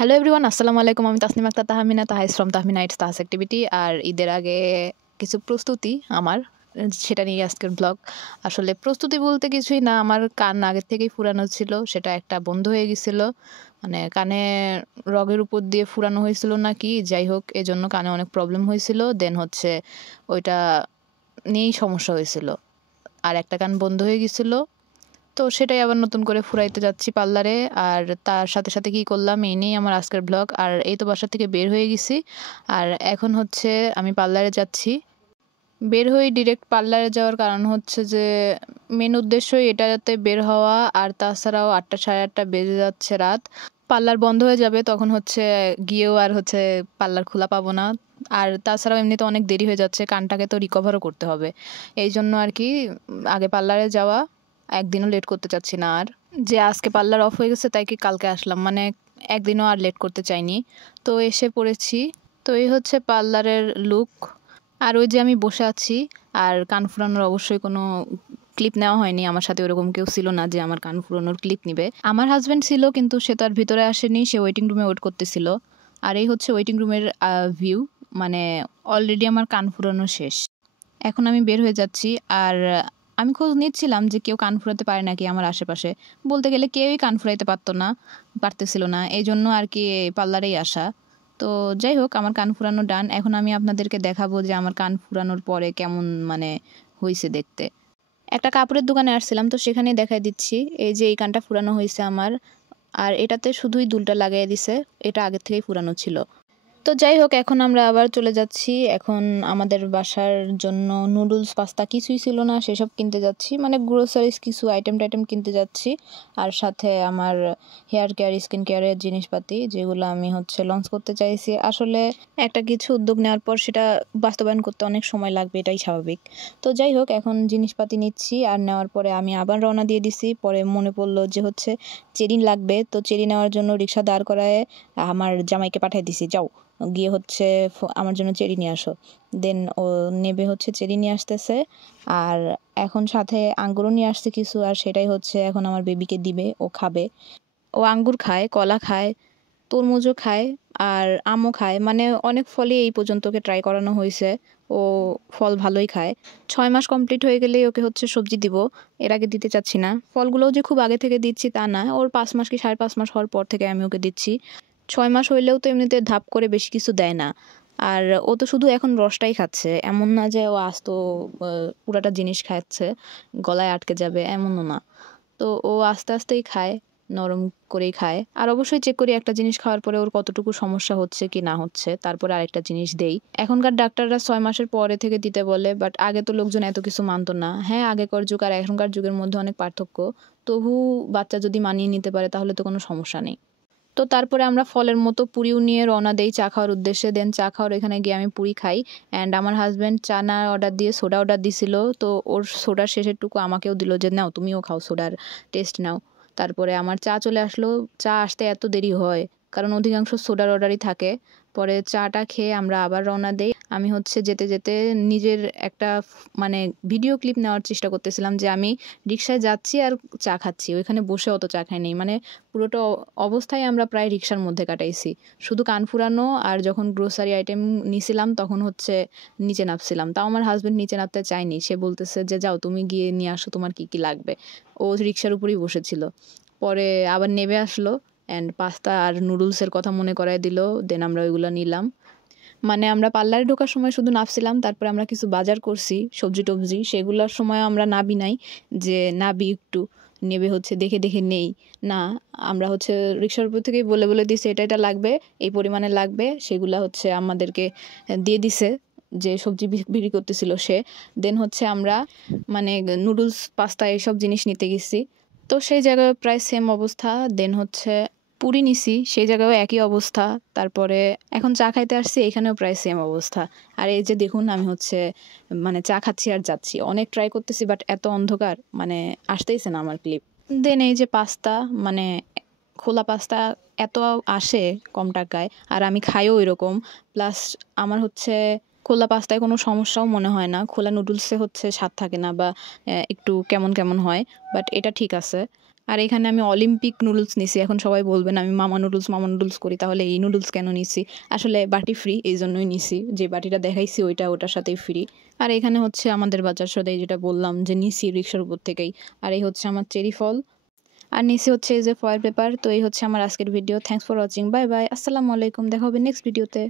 Hello everyone, আসসালামু আলাইকুম। আমি তাসনিম আক্তার তাহমিনা, তাহাইস ফ্রম তাহমিনা ইটস তাহাস অ্যাক্টিভিটি। আর ঈদের আগে কিছু প্রস্তুতি আমার, সেটা নিয়ে আজকের ব্লগ। আসলে প্রস্তুতি বলতে কিছুই না, আমার কান আগের থেকেই ফুরানো ছিল, সেটা একটা বন্ধ হয়ে গেছিলো। মানে কানে রগের উপর দিয়ে ফুরানো হয়েছিল নাকি, যাই হোক, এজন্য কানে অনেক প্রবলেম হয়েছিল। দেন হচ্ছে ওইটা নিয়েই সমস্যা হয়েছিল, আর একটা কান বন্ধ হয়ে গেছিলো। তো সেটাই আবার নতুন করে ফুরাইতে যাচ্ছি পার্লারে। আর তার সাথে সাথে কি করলাম, এই নিয়েই আমার আজকের ব্লগ। আর এই তো বাসা থেকে বের হয়ে গেছি, আর এখন হচ্ছে আমি পার্লারে যাচ্ছি। বের হয়ে ডিরেক্ট পার্লারে যাওয়ার কারণ হচ্ছে যে মেন উদ্দেশ্যই এটা, যাতে বের হওয়া। আর তাছাড়াও 8টা সাড়ে 8টা বেজে যাচ্ছে রাত, পার্লার বন্ধ হয়ে যাবে, তখন হচ্ছে গিয়েও আর হচ্ছে পার্লার খোলা পাবো না। আর তাছাড়াও এমনিতে অনেক দেরি হয়ে যাচ্ছে, কানটাকে তো রিকভারও করতে হবে। এই জন্য আর কি আগে পার্লারে যাওয়া, একদিনও লেট করতে চাচ্ছি না। আর যে আজকে পার্লার অফ হয়ে গেছে তাই কি কালকে আসলাম, মানে একদিনও আর লেট করতে চাইনি। তো এসে পড়েছি। তো এই হচ্ছে পার্লারের লুক। আর ওই যে আমি বসে আছি, আর কান ফুরানোর অবশ্যই কোনো ক্লিপ নেওয়া হয়নি। আমার সাথে ওরকম কেউ ছিল না যে আমার কান ফুরানোর ক্লিপ নিবে। আমার হাজব্যান্ড ছিল, কিন্তু সে তো আর ভিতরে আসেনি, সে ওয়েটিং রুমে ওয়েট করতেছিল। আর এই হচ্ছে ওয়েটিং রুমের ভিউ। মানে অলরেডি আমার কান ফুরানো শেষ, এখন আমি বের হয়ে যাচ্ছি। আর আমি খোঁজ নিচ্ছিলাম যে কেউ কান ফুরাতে পারে নাকি আমার আশেপাশে। বলতে গেলে কেউই কান ফুরাইতে পারতেছিল না, এই জন্য আর কি পার্লারেই আসা। তো যাই হোক, আমার কান ফুরানো ডান। এখন আমি আপনাদেরকে দেখাবো যে আমার কান ফুরানোর পরে কেমন মানে হয়েছে দেখতে। একটা কাপড়ের দোকানে আসছিলাম, তো সেখানেই দেখাই দিচ্ছি। এই যে এই কানটা ফুরানো হয়েছে আমার, আর এটাতে শুধুই দুলটা লাগাই দিছে, এটা আগের থেকেই ফুরানো ছিল। তো যাই হোক, এখন আমরা আবার চলে যাচ্ছি। এখন আমাদের বাসার জন্য নুডলস পাস্তা কিছুই ছিল না, সেসব কিনতে যাচ্ছি, মানে গ্রোসারিজ কিছু আইটেম টাইটেম কিনতে যাচ্ছি। আর সাথে আমার হেয়ার কেয়ার স্কিন কেয়ারের জিনিসপাতি, যেগুলো আমি হচ্ছে লঞ্চ করতে চাইছি। আসলে একটা কিছু উদ্যোগ নেওয়ার পর সেটা বাস্তবায়ন করতে অনেক সময় লাগবে, এটাই স্বাভাবিক। তো যাই হোক, এখন জিনিসপাতি নিচ্ছি, আর নেওয়ার পরে আমি আবার রওনা দিয়ে দিছি। পরে মনে পড়লো যে হচ্ছে চেরি লাগবে, তো চেরি নেওয়ার জন্য রিক্সা দাঁড় করায় আমার জামাইকে পাঠিয়ে দিছি, যাও গিয়ে হচ্ছে আমার জন্য চেরি নিয়ে আসো। দেন ও নেবে হচ্ছে চেরি নিয়ে আসতেছে। আর এখন সাথে আঙ্গুরও নিয়ে আসছে কিছু, আর সেটাই হচ্ছে এখন আমার বেবিকে দিবে, ও খাবে। ও আঙ্গুর খায়, কলা খায়, তরমুজও খায়, আর আমও খায়। মানে অনেক ফলই এই পর্যন্ত ওকে ট্রাই করানো হয়েছে, ও ফল ভালোই খায়। 6 মাস কমপ্লিট হয়ে গেলেই ওকে হচ্ছে সবজি দিব, এর আগে দিতে চাচ্ছি না। ফলগুলোও যে খুব আগে থেকে দিচ্ছি তা না, ওর 5 মাস কি 5.5 মাস হওয়ার পর থেকে আমি ওকে দিচ্ছি। 6 মাস হইলেও তো এমনিতে ধাপ করে বেশি কিছু দেয় না। আর ও তো শুধু এখন রসটাই খাচ্ছে, এমন না যে ও আস্ত পুরাটা জিনিস খাচ্ছে, গলায় আটকে যাবে এমনও না। তো ও আস্তে আস্তেই খায়, নরম করেই খায়। আর অবশ্যই চেক করি একটা জিনিস খাওয়ার পরে ওর কতটুকু সমস্যা হচ্ছে কি না হচ্ছে, তারপরে আরেকটা জিনিস দেই। এখনকার ডাক্তাররা 6 মাসের পরে থেকে দিতে বলে, বাট আগে তো লোকজন এত কিছু মানতো না। হ্যাঁ, আগেকার যুগ আর এখনকার যুগের মধ্যে অনেক পার্থক্য, তবু বাচ্চা যদি মানিয়ে নিতে পারে তাহলে তো কোনো সমস্যা নেই। তো তারপরে আমরা ফলের মতো পুরিও নিয়ে রওনা দেই চা খাওয়ার উদ্দেশ্যে। দেন চা খাওয়ার এখানে গিয়ে আমি পুরি খাই। অ্যান্ড আমার হাজব্যান্ড চা না অর্ডার দিয়ে সোডা অর্ডার দিছিল, তো ওর সোডার শেষেরটুকু আমাকেও দিল যে নাও তুমিও খাও, সোডার টেস্ট নাও। তারপরে আমার চা চলে আসলো। চা আসতে এত দেরি হয় কারণ অধিকাংশ সোডার অর্ডারই থাকে। পরে চাটা খেয়ে আমরা আবার রওনা দেই। আমি হচ্ছে যেতে যেতে নিজের একটা মানে ভিডিও ক্লিপ নেওয়ার চেষ্টা করতেছিলাম যে আমি রিক্সায় যাচ্ছি আর চা খাচ্ছি, ওইখানে বসে অত চা খাই নেই। মানে পুরোটা অবস্থায় আমরা প্রায় রিক্সার মধ্যে কাটাইছি, শুধু কান ফুরানো। আর যখন গ্রোসারি আইটেম নিছিলাম তখন হচ্ছে নিচে নামছিলাম, তাও আমার হাজব্যান্ড নিচে নামতে চায়নি, সে বলতেছে যে যাও তুমি গিয়ে নিয়ে আসো, তোমার কি কি লাগবে। ও রিক্সার উপরেই বসেছিল, পরে আবার নেমে আসলো অ্যান্ড পাস্তা আর নুডলসের কথা মনে করায় দিল। দেন আমরা ওইগুলো নিলাম। মানে আমরা পার্লারে ঢোকার সময় শুধু নাপছিলাম, তারপরে আমরা কিছু বাজার করছি সবজি টবজি, সেগুলোর সময় আমরা নাবি নাই যে নাবি একটু নেবে হচ্ছে দেখে দেখে নেই না। আমরা হচ্ছে রিক্সার উপর থেকেই বলে বলে দিছে এটা এটা লাগবে, এই পরিমাণে লাগবে, সেগুলা হচ্ছে আমাদেরকে দিয়ে দিছে যে সবজি বিক্রি করতেছিল সে। দেন হচ্ছে আমরা মানে নুডলস পাস্তা এইসব জিনিস নিতে গেছি, তো সেই জায়গায় প্রায় সেম অবস্থা। দেন হচ্ছে পুরি নিছি, সেই জায়গায়ও একই অবস্থা। তারপরে এখন চা খাইতে আসছি, এখানেও প্রায় সেম অবস্থা। আর এই যে দেখুন আমি হচ্ছে মানে চা খাচ্ছি আর যাচ্ছি, অনেক ট্রাই করতেছি বাট এত অন্ধকার মানে আসতেইছে না আমার ক্লিপ। দেন এই যে পাস্তা, মানে খোলা পাস্তা এত আসে কম টাকায়, আর আমি খাইও এরকম। প্লাস আমার হচ্ছে খোলা পাস্তায় কোনো সমস্যাও মনে হয় না, খোলা নুডলসে হচ্ছে স্বাদ থাকে না বা একটু কেমন কেমন হয়, বাট এটা ঠিক আছে। আর এখানে আমি অলিম্পিক নুডলস নিছি। এখন সবাই বলবেন আমি মামা নুডলস করি, তাহলে এই নুডলস কেন নিছি? আসলে বাটি ফ্রি, এই জন্যই নিছি। যে বাটিটা দেখাইছি ওটার সাথেই ফ্রি। আর এখানে হচ্ছে আমাদের বাজার সদাই, যেটা বললাম যে নিছি রিক্সার উপর থেকেই। আর এই হচ্ছে আমার চেরি ফল, আর নিচে হচ্ছে এই যে ফয়েল পেপার। তো এই হচ্ছে আমার আজকের video. Thanks for watching. Bye bye. আসসালামু আলাইকুম। দেখা হবে নেক্সট ভিডিওতে।